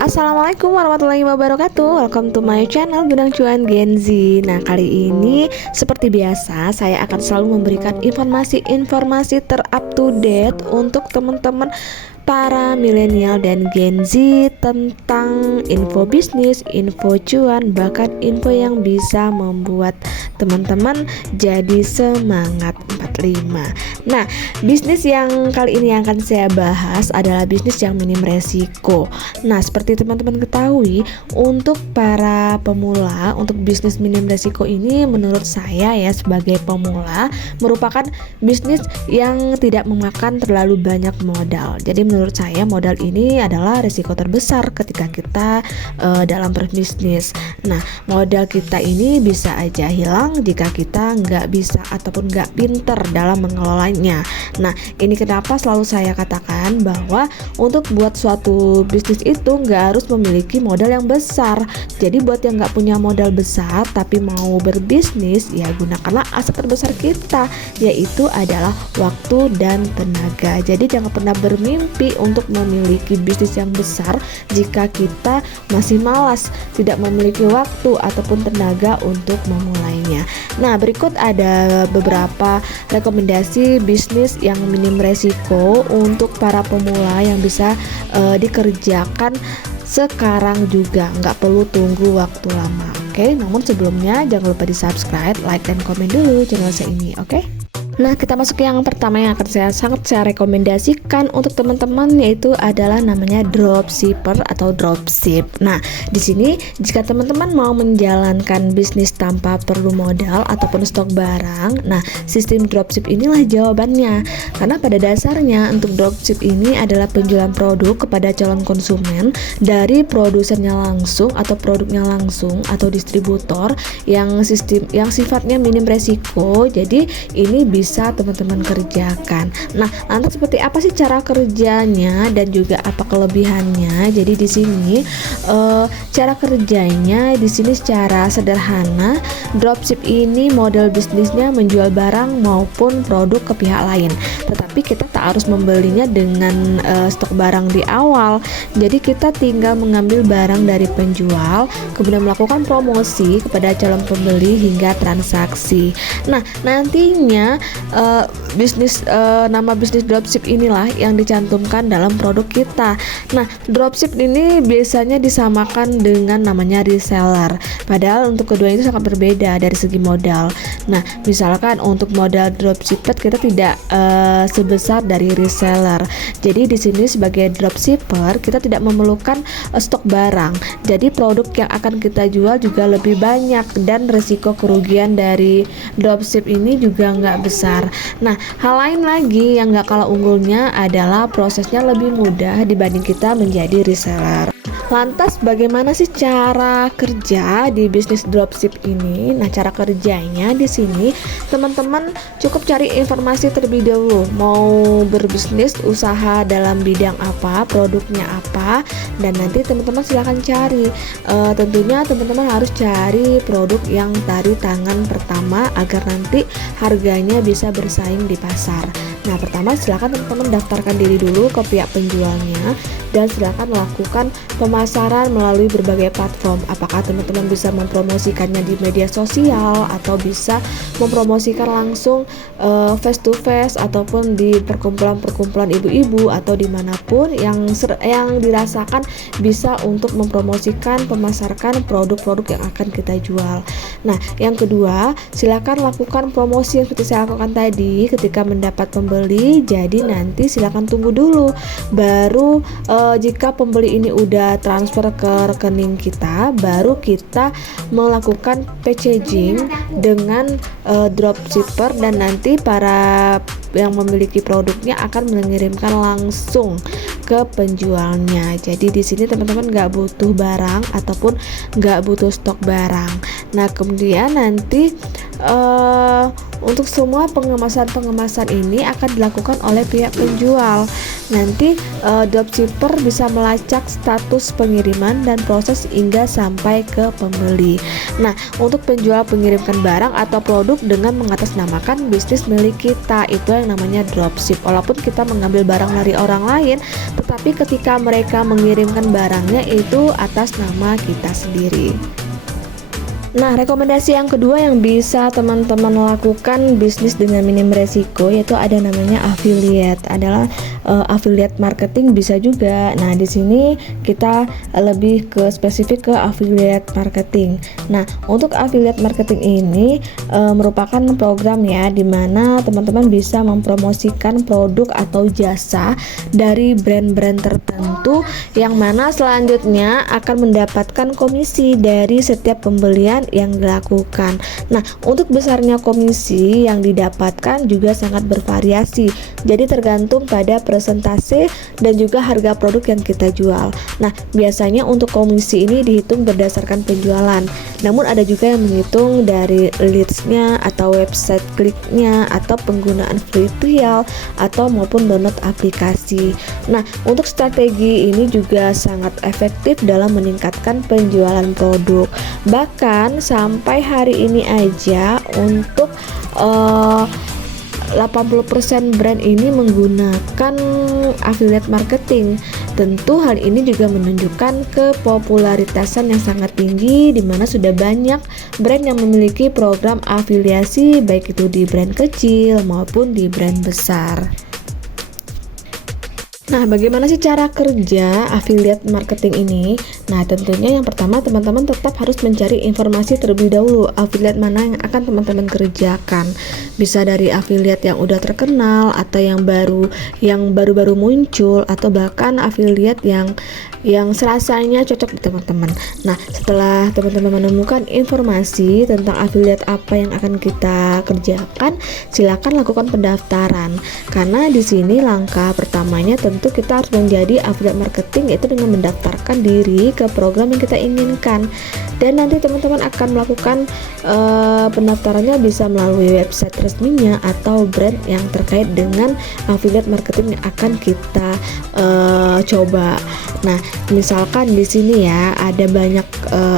Assalamualaikum warahmatullahi wabarakatuh. Welcome to my channel Benang Cuan Gen Z. Nah, kali ini seperti biasa saya akan selalu memberikan informasi-informasi terup to date untuk teman-teman para milenial dan Gen Z tentang info bisnis, info cuan, bahkan info yang bisa membuat teman-teman jadi semangat 45. Nah, bisnis yang kali ini akan saya bahas adalah bisnis yang minim resiko. Nah, seperti teman-teman ketahui, untuk para pemula, untuk bisnis minim resiko ini menurut saya ya sebagai pemula merupakan bisnis yang tidak memakan terlalu banyak modal. Jadi menurut saya modal ini adalah risiko terbesar ketika kita dalam berbisnis. Nah, modal kita ini bisa aja hilang jika kita nggak bisa ataupun nggak pinter dalam mengelolanya. Nah, ini kenapa selalu saya katakan bahwa untuk buat suatu bisnis itu nggak harus memiliki modal yang besar. Jadi buat yang nggak punya modal besar tapi mau berbisnis, ya gunakanlah aset terbesar kita, yaitu adalah waktu dan tenaga. Jadi jangan pernah bermimpi untuk memiliki bisnis yang besar jika kita masih malas, tidak memiliki waktu ataupun tenaga untuk memulainya. Nah, berikut ada beberapa rekomendasi bisnis yang minim resiko untuk para pemula yang bisa dikerjakan sekarang juga, nggak perlu tunggu waktu lama. Oke, namun sebelumnya jangan lupa di subscribe, like, dan komen dulu channel saya ini. Oke. Nah, kita masuk ke yang pertama yang akan saya rekomendasikan untuk teman-teman, yaitu adalah namanya dropshipper atau dropship. Nah, di sini jika teman-teman mau menjalankan bisnis tanpa perlu modal ataupun stok barang, nah sistem dropship inilah jawabannya. Karena pada dasarnya untuk dropship ini adalah penjualan produk kepada calon konsumen dari produsennya langsung atau produknya langsung atau distributor yang sifatnya minim resiko. Jadi ini bisa teman-teman kerjakan. Nah, lantas seperti apa sih cara kerjanya dan juga apa kelebihannya? Jadi di sini cara kerjanya di sini secara sederhana, dropship ini model bisnisnya menjual barang maupun produk ke pihak lain. Tetapi kita tak harus membelinya dengan stok barang di awal. Jadi kita tinggal mengambil barang dari penjual, kemudian melakukan promosi kepada calon pembeli hingga transaksi. Nah, nantinya nama bisnis dropship inilah yang dicantumkan dalam produk kita. Nah, dropship ini biasanya disamakan dengan namanya reseller. Padahal untuk kedua itu sangat berbeda dari segi modal. Nah, misalkan untuk modal dropshipper kita tidak sebesar dari reseller. Jadi di sini sebagai dropshipper kita tidak memerlukan stok barang. Jadi produk yang akan kita jual juga lebih banyak dan resiko kerugian dari dropship ini juga nggak besar. Nah, hal lain lagi yang nggak kalah unggulnya adalah prosesnya lebih mudah dibanding kita menjadi reseller. Lantas bagaimana sih cara kerja di bisnis dropship ini? Nah, cara kerjanya di sini teman-teman cukup cari informasi terlebih dahulu. Mau berbisnis usaha dalam bidang apa, produknya apa, dan nanti teman-teman silahkan cari. Tentunya teman-teman harus cari produk yang dari tangan pertama agar nanti harganya bisa bersaing di pasar. Nah, pertama silakan teman-teman daftarkan diri dulu ke pihak penjualnya dan silakan melakukan pemasaran melalui berbagai platform. Apakah teman-teman bisa mempromosikannya di media sosial atau bisa mempromosikan langsung face to face ataupun di perkumpulan-perkumpulan ibu-ibu atau dimanapun yang dirasakan bisa untuk mempromosikan, memasarkan produk-produk yang akan kita jual. Nah, yang kedua, silakan lakukan promosi yang seperti saya lakukan tadi ketika mendapat pembeli. Jadi nanti silakan tunggu dulu, baru jika pembeli ini udah transfer ke rekening kita, baru kita melakukan packaging dengan dropshipper dan nanti para yang memiliki produknya akan mengirimkan langsung ke penjualnya. Jadi di sini teman-teman nggak butuh barang ataupun nggak butuh stok barang. Nah, kemudian nanti untuk semua pengemasan ini akan dilakukan oleh pihak penjual. Nanti dropshipper bisa melacak status pengiriman dan proses hingga sampai ke pembeli. Nah, untuk penjual mengirimkan barang atau produk dengan mengatasnamakan bisnis milik kita, itu yang namanya dropship. Walaupun kita mengambil barang dari orang lain, tetapi ketika mereka mengirimkan barangnya itu atas nama kita sendiri. Nah, rekomendasi yang kedua yang bisa teman-teman lakukan bisnis dengan minim resiko yaitu ada namanya affiliate. Adalah affiliate marketing bisa juga. Nah, di sini kita lebih ke spesifik ke affiliate marketing. Nah, untuk affiliate marketing ini merupakan program ya di mana teman-teman bisa mempromosikan produk atau jasa dari brand-brand tertentu yang mana selanjutnya akan mendapatkan komisi dari setiap pembelian yang dilakukan. Nah, untuk besarnya komisi yang didapatkan juga sangat bervariasi. Jadi tergantung pada presentase dan juga harga produk yang kita jual. Nah, biasanya untuk komisi ini dihitung berdasarkan penjualan. Namun ada juga yang menghitung dari leads-nya atau website kliknya atau penggunaan free trial atau maupun download aplikasi. Nah, untuk strategi ini juga sangat efektif dalam meningkatkan penjualan produk. Bahkan sampai hari ini aja untuk 80% brand ini menggunakan affiliate marketing. Tentu hal ini juga menunjukkan kepopularitasan yang sangat tinggi di mana sudah banyak brand yang memiliki program afiliasi baik itu di brand kecil maupun di brand besar. Nah, bagaimana sih cara kerja affiliate marketing ini? Nah, tentunya yang pertama teman-teman tetap harus mencari informasi terlebih dahulu affiliate mana yang akan teman-teman kerjakan. Bisa dari affiliate yang udah terkenal atau yang baru-baru muncul atau bahkan affiliate yang serasanya cocok di teman-teman. Nah, setelah teman-teman menemukan informasi tentang affiliate apa yang akan kita kerjakan, silakan lakukan pendaftaran. Karena di sini langkah pertamanya tentu kita harus menjadi affiliate marketing, yaitu dengan mendaftarkan diri ke program yang kita inginkan. Dan nanti teman-teman akan melakukan pendaftarannya bisa melalui website resminya atau brand yang terkait dengan affiliate marketing yang akan kita coba. Nah, misalkan di sini ya ada banyak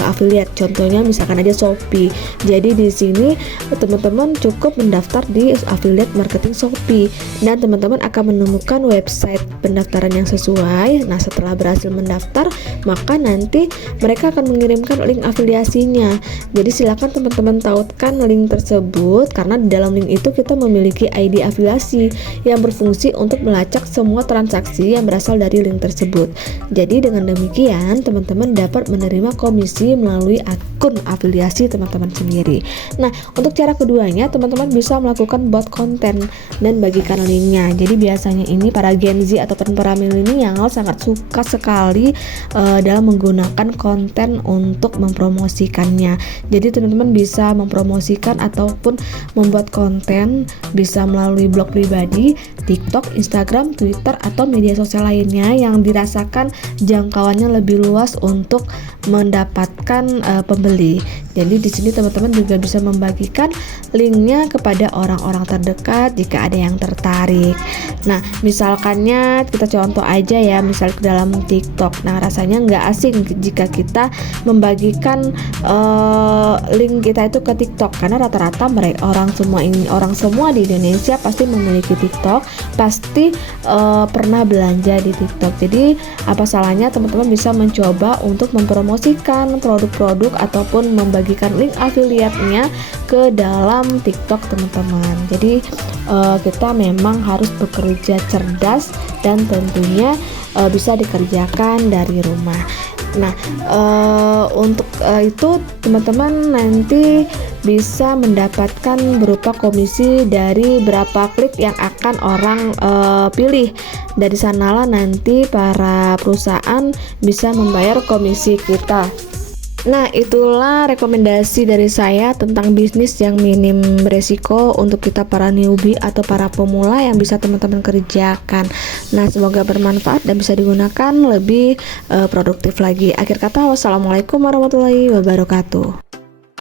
affiliate, contohnya misalkan aja Shopee. Jadi di sini teman-teman cukup mendaftar di affiliate marketing Shopee dan teman-teman akan menemukan website pendaftaran yang sesuai. Nah, setelah berhasil mendaftar, maka nanti mereka akan mengirimkan link afiliasinya. Jadi silakan teman-teman tautkan link tersebut karena di dalam link itu kita memiliki ID afiliasi yang berfungsi untuk melacak semua transaksi yang berasal dari link tersebut. Jadi dengan demikian teman-teman dapat menerima komisi melalui akun afiliasi teman-teman sendiri. Nah, untuk cara keduanya teman-teman bisa melakukan bot konten dan bagikan linknya. Jadi biasanya ini para Gen Z ataupun para milenial sangat suka sekali dalam menggunakan konten untuk mempromosikannya. Jadi teman-teman bisa mempromosikan ataupun membuat konten bisa melalui blog pribadi, TikTok, Instagram, Twitter atau media sosial lainnya yang dirasakan jangkauannya lebih luas untuk mendapatkan pembeli. Jadi di sini teman-teman juga bisa membagikan linknya kepada orang-orang terdekat jika ada yang tertarik. Nah, misalkannya kita contoh aja ya, misal ke dalam TikTok. Nah, rasanya nggak asing jika kita membagikan link kita itu ke TikTok karena rata-rata orang semua di Indonesia pasti memiliki TikTok, pasti pernah belanja di TikTok. Jadi apa salahnya teman-teman bisa mencoba untuk mempromosikan produk-produk ataupun membagikan link affiliate-nya ke dalam TikTok teman-teman. Jadi kita memang harus bekerja cerdas dan tentunya bisa dikerjakan dari rumah. Nah, untuk itu teman-teman nanti bisa mendapatkan berupa komisi dari berapa klik yang akan orang pilih. Dari sanalah nanti para perusahaan bisa membayar komisi kita. Nah, itulah rekomendasi dari saya tentang bisnis yang minim resiko untuk kita para newbie atau para pemula yang bisa teman-teman kerjakan. Nah, semoga bermanfaat dan bisa digunakan lebih produktif lagi. Akhir kata, wassalamualaikum warahmatullahi wabarakatuh.